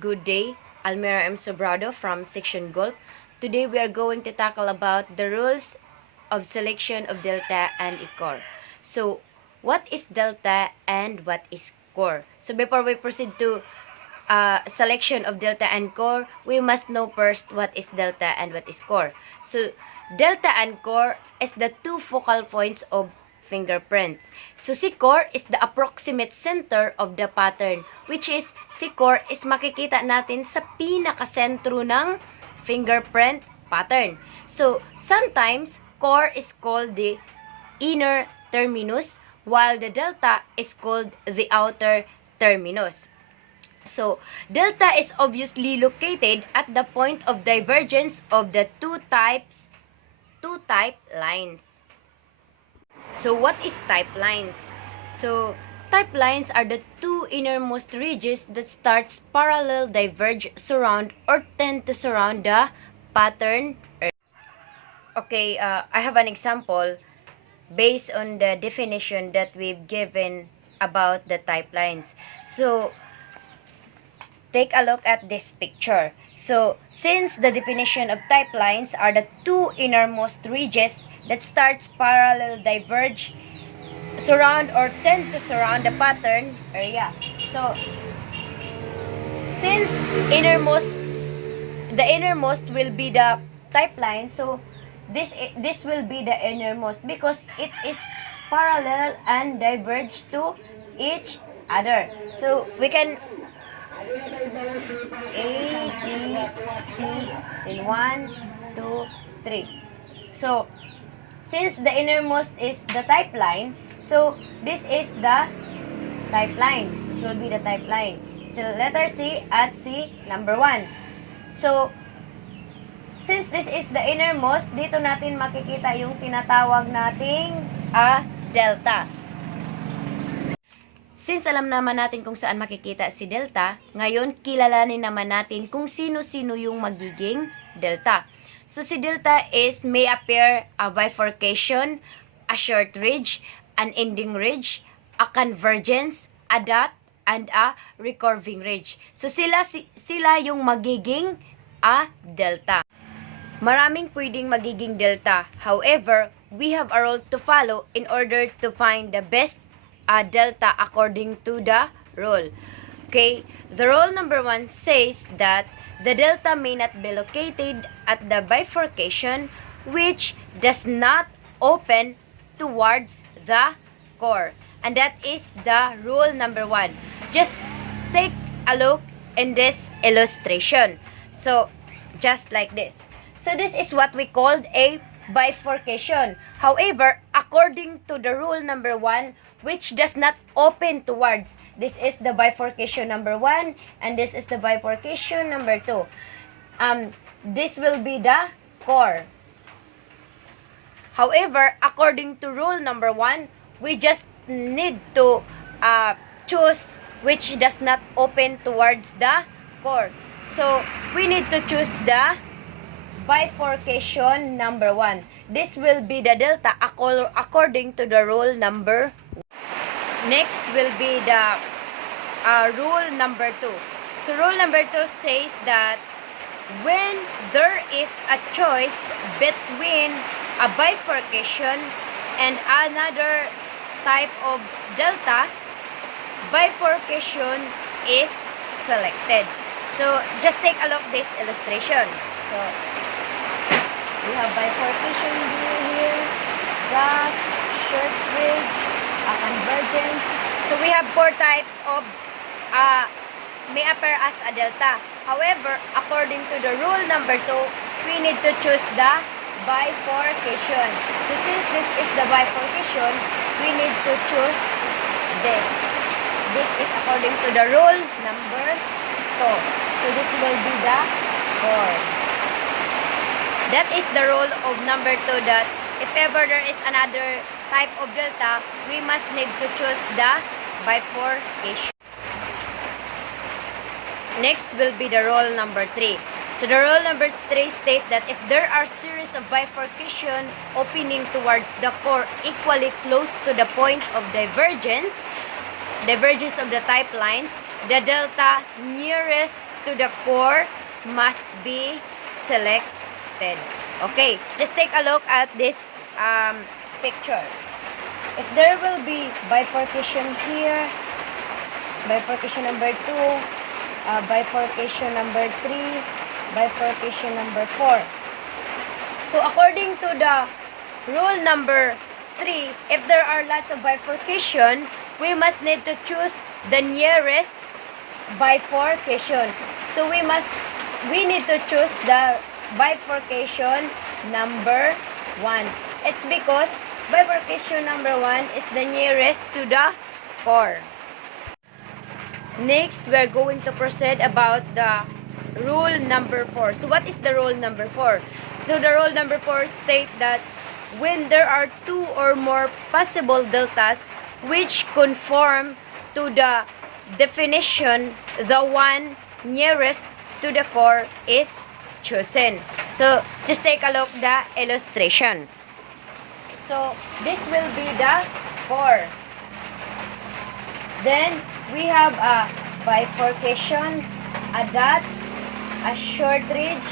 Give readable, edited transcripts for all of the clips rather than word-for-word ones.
Good day, Almira M. Sobrado from Section Gulf. Today we are going to tackle about the rules of selection of delta and core. So, what is delta and what is core? So, before we proceed to selection of delta and core, we must know first what is delta and what is core. So, delta and core is the two focal points of fingerprints. So, si core is the approximate center of the pattern, which is, si core is makikita natin sa pinakasentro ng fingerprint pattern. So, sometimes, core is called the inner terminus, while the delta is called the outer terminus. So, delta is obviously located at the point of divergence of the two type lines. So, what is type lines? So, type lines are the two innermost ridges that starts parallel, diverge, surround, or tend to surround the pattern. Okay, I have an example based on the definition that we've given about the type lines. So, take a look at this picture. So, since the definition of type lines are the two innermost ridges that starts parallel, diverge, surround, or tend to surround the pattern area. So, since the innermost will be the type line, so this will be the innermost because it is parallel and diverge to each other. So, we can A, B, C, then 1, 2, 3. So, since the innermost is the type line, so this is the type line. This will be the type line. So, letter C at C, number 1. So, since this is the innermost, dito natin makikita yung tinatawag nating delta. Since alam naman natin kung saan makikita si delta, ngayon kilalanin naman natin kung sino-sino yung magiging delta. So, si delta may appear a bifurcation, a short ridge, an ending ridge, a convergence, a dot, and a recurving ridge. So, sila yung magiging delta. Maraming pwedeng magiging delta. However, we have a rule to follow in order to find the best delta according to the rule. Okay, the rule number 1 says that the delta may not be located at the bifurcation which does not open towards the core. And that is the rule number 1. Just take a look in this illustration. So, just like this. So, this is what we called a bifurcation. However, according to the rule number 1, which does not open towards, this is the bifurcation number 1, and this is the bifurcation number 2. This will be the core. However, according to rule number 1, we just need to choose which does not open towards the core. So, we need to choose the bifurcation number 1. This will be the delta according to the rule number 1. Next will be the rule number 2. So, rule number 2 says that when there is a choice between a bifurcation and another type of delta, bifurcation is selected. So, just take a look at this illustration. So, we have bifurcation here, dot, short ridge, a convergence. So, we have 4 types of may appear as a delta. However, according to the rule number 2, we need to choose the bifurcation. So, since this is the bifurcation, we need to choose this. This is according to the rule number 2. So, this will be the core. That is the rule of number 2, that if ever there is another type of delta, we must need to choose the bifurcation. Next will be the rule number 3. So, the rule number 3 states that if there are series of bifurcation opening towards the core equally close to the point of divergence of the type lines, the delta nearest to the core must be selected. Okay, just take a look at this picture. If there will be bifurcation here, bifurcation number 2, bifurcation number 3, bifurcation number 4. So according to the rule number 3, if there are lots of bifurcation, we must need to choose the nearest bifurcation. So we need to choose the bifurcation number 1. It's because bifurcation number 1 is the nearest to the core. Next, we're going to proceed about the rule number 4. So what is the rule number 4? So the rule number 4 states that when there are 2 or more possible deltas which conform to the definition, the one nearest to the core is chosen. So just take a look the illustration. So this will be the core. Then we have a bifurcation, a dot, a short ridge,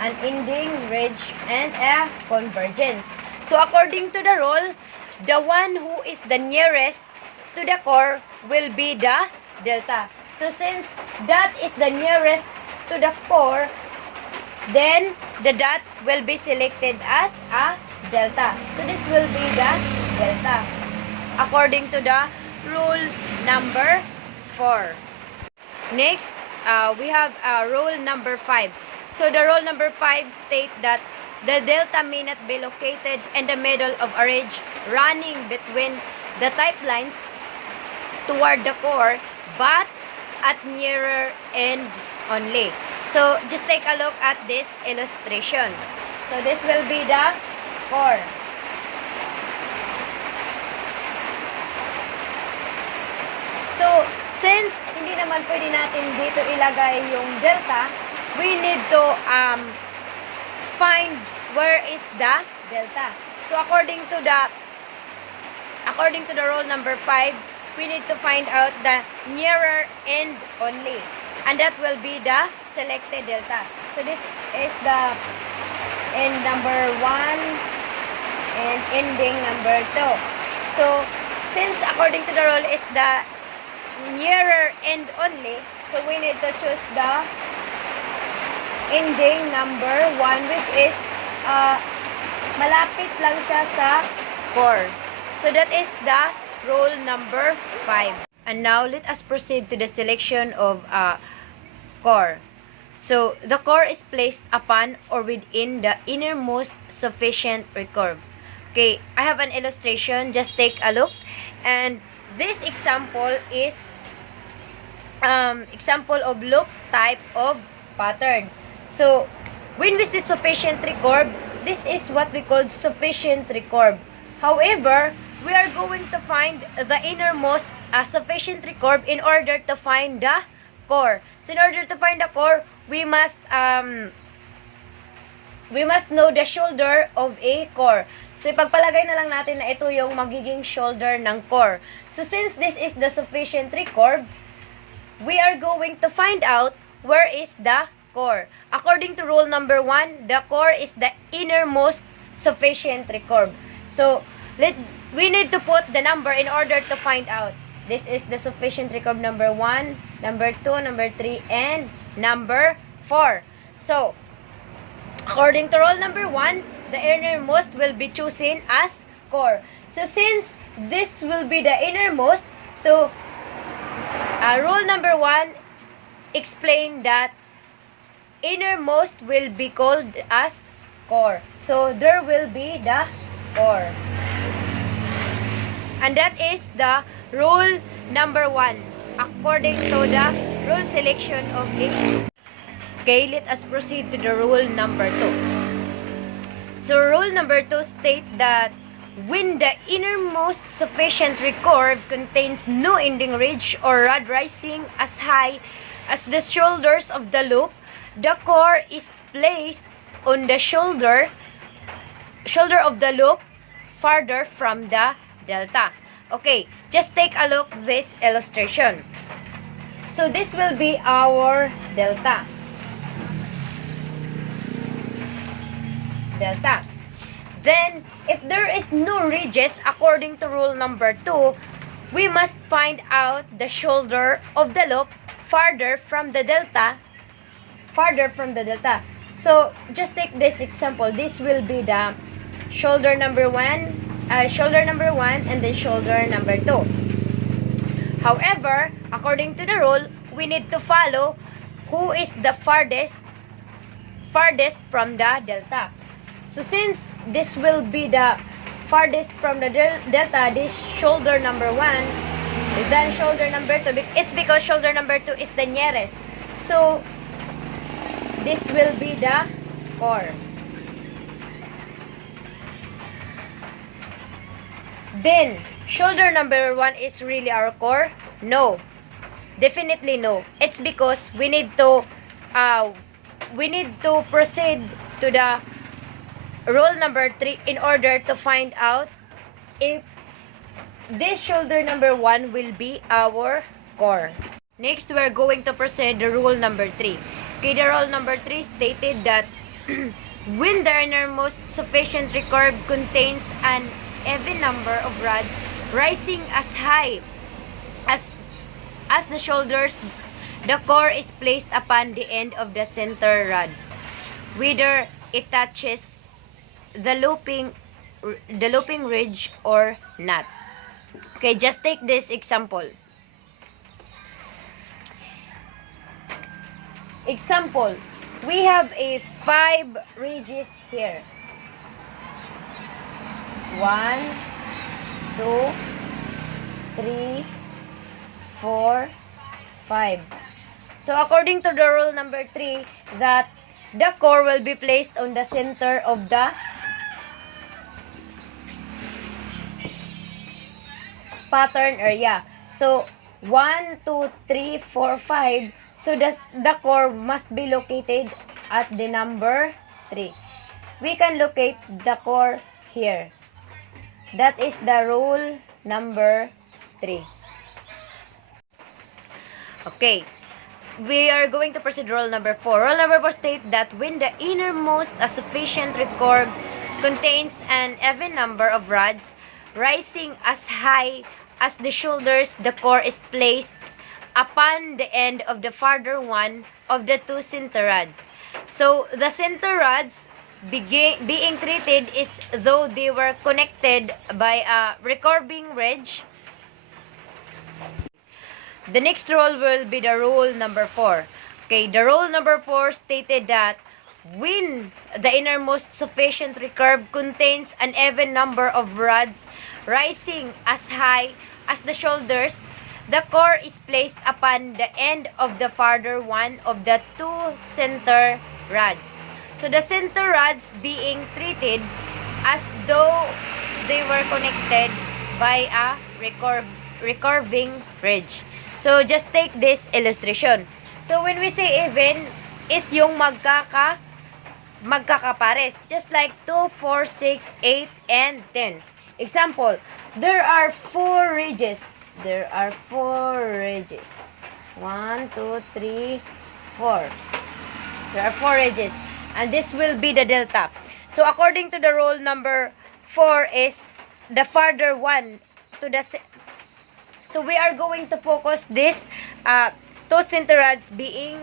an ending ridge, and a convergence. So according to the rule, the one who is the nearest to the core will be the delta. So since that is the nearest to the core, then the dot will be selected as a delta. So this will be the delta according to the rule number 4. Next, we have rule number 5. So the rule number 5 states that the delta may not be located in the middle of a ridge running between the type lines toward the core, but at nearer end only. So just take a look at this illustration. So this will be the core. So since hindi naman pwede natin dito ilagay yung delta, we need to find where is the delta. So according to the rule number 5, we need to find out the nearer end only, and that will be the selected delta. So this is the end number 1 and ending number 2. So since according to the rule is the nearer end only, so we need to choose the ending number 1, which is malapit lang siya sa core. So that is the rule number 5. And now let us proceed to the selection of core. So the core is placed upon or within the innermost sufficient recurve. Okay, I have an illustration. Just take a look. And this example is example of loop type of pattern. So when we say sufficient recurve, this is what we call sufficient recurve. However, we are going to find the innermost sufficient recurve in order to find the core. So in order to find the core, we must know the shoulder of a core. So ipagpalagay na lang natin na ito yung magiging shoulder ng core. So since this is the sufficient recurve, we are going to find out where is the core. According to rule number 1, the core is the innermost sufficient recurve. So we need to put the number in order to find out. This is the sufficient recurve number 1, number 2, number 3, and number 4. So according to rule number 1, the innermost will be chosen as core. So since this will be the innermost, so rule number 1 explain that innermost will be called as core. So there will be the core. And that is the rule number 1 according to the rule selection of a. Okay, let us proceed to the rule number 2. So rule number 2 states that when the innermost sufficient recurve contains no ending ridge or rod rising as high as the shoulders of the loop, the core is placed on the shoulder of the loop farther from the delta. Okay, just take a look this illustration. So this will be our delta. Delta. Then, if there is no ridges, according to rule number 2, we must find out the shoulder of the loop farther from the delta. So, just take this example. This will be the shoulder number 1, and then shoulder number 2. However, according to the rule, we need to follow who is the farthest from the delta. So, since this will be the farthest from the delta, this shoulder number 1, then shoulder number 2, it's because shoulder number 2 is the nearest. So, this will be the core. Then, shoulder number 1 is really our core? No. Definitely no. It's because we need to proceed to the rule number 3 in order to find out if this shoulder number 1 will be our core. Next, we're going to proceed the rule number 3. Okay, the rule number 3 stated that when the innermost sufficient recurve contains an even number of rods rising as high as the shoulders, the core is placed upon the end of the center rod, whether it touches the looping ridge or not. Okay, just take this example. Example, we have a 5 ridges here. 1, 2, 3, 4, 5. So according to the rule number 3, that the core will be placed on the center of the pattern area. So 1, 2, 3, 4, 5. So the core must be located at the number 3. We can locate the core here. That is the rule number 3. Okay. We are going to proceed rule number 4. Rule number 4 states that when the innermost a sufficient recurve contains an even number of rods rising as high as the shoulders, the core is placed upon the end of the farther one of the 2 center rods. So, the center rods being treated is though they were connected by a recurving ridge. The next rule will be the rule number 4. Okay, the rule number 4 stated that when the innermost sufficient recurve contains an even number of rods rising as high as the shoulders, the core is placed upon the end of the farther one of the 2 center rods. So the center rods being treated as though they were connected by a recurving ridge. So just take this illustration. So when we say even, is yung magkakapares. Just like 2, 4, 6, 8, and 10. Example, there are 4 ridges. There are 4 ridges. 1, 2, 3, 4. There are 4 ridges. And this will be the delta. So according to the rule number 4 is the farther one to the... So we are going to focus this 2 center rods being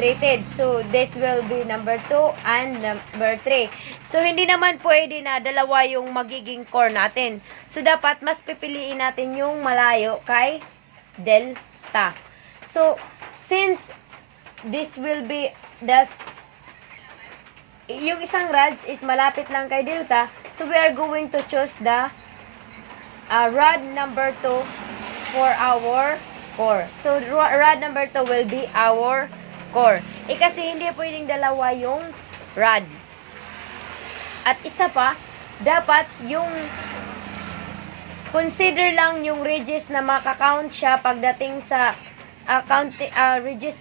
treated. So this will be number 2 and number 3. So hindi naman pwede na dalawa yung magiging core natin. So dapat mas pipiliin natin yung malayo kay delta. So since this will be yung isang rods is malapit lang kay delta, so we are going to choose the rod number 2 for our core. So rod number 2 will be our core. Kasi hindi pwedeng dalawa yung rod. At isa pa, dapat yung consider lang yung ridges na makakount siya pagdating sa ridges,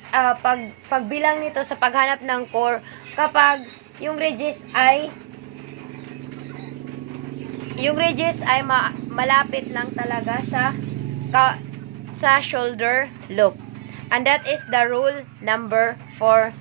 pagbilang nito sa paghanap ng core kapag yung ridges ay malapit lang talaga sa shoulder loop. And that is the rule number 4